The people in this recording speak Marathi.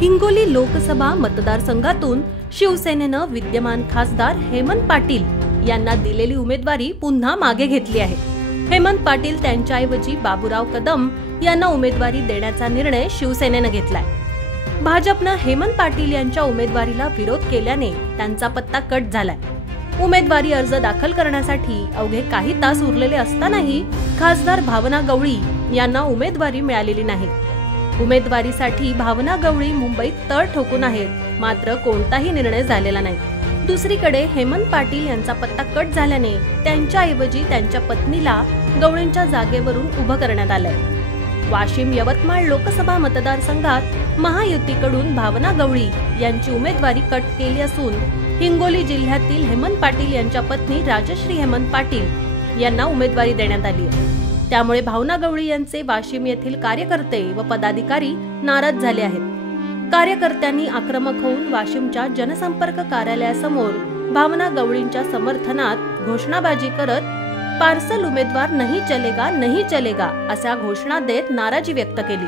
हिंगोली लोकसभा मतदारसंघातून शिवसेनेनं विद्यमान खासदार हेमंत पाटील यांना दिलेली उमेदवारी पुन्हा मागे घेतली आहे। हेमंत पाटील त्यांच्याऐवजी बाबूराव कदम यांना उमेदवारी देण्याचा निर्णय शिवसेनेनं घेतलाय। भाजपनं हेमंत पाटील यांच्या उमेदवारीला विरोध केल्याने त्यांचा पत्ता कट झालाय। उमेदवारी अर्ज दाखल करण्यासाठी अवघे काही तास उरलेले असतानाही खासदार भावना गवळी यांना उमेदवारी मिळालेली नाही। उमेदवारीसाठी भावना गवळी मुंबईत तळ ठोकून आहेत, मात्र कोणताही निर्णय झालेला नाही। दुसरीकडे हेमंत पाटील यांचा पत्ता कट झाल्याने त्यांच्याऐवजी त्यांच्या पत्नीला गवळींच्या जागेवरून उभं करण्यात आलंय। वाशिम यवतमाळ लोकसभा मतदारसंघात महायुतीकडून भावना गवळी यांची उमेदवारी कट केली असून हिंगोली जिल्ह्यातील हेमंत पाटील यांच्या पत्नी राजश्री हेमंत पाटील यांना उमेदवारी देण्यात आली आहे। त्यामुळे भावना गवळी यांचे वाशिम येथील कार्यकर्ते व पदाधिकारी नाराज झाले आहेत। कार्यकर्त्यांनी आक्रमक होऊन वाशिमच्या जनसंपर्क कार्यालयासमोर भावना गवळींच्या समर्थनात घोषणाबाजी करत पार्सल उमेदवार नहीं चलेगा अशा घोषणा देत नाराजी व्यक्त केली।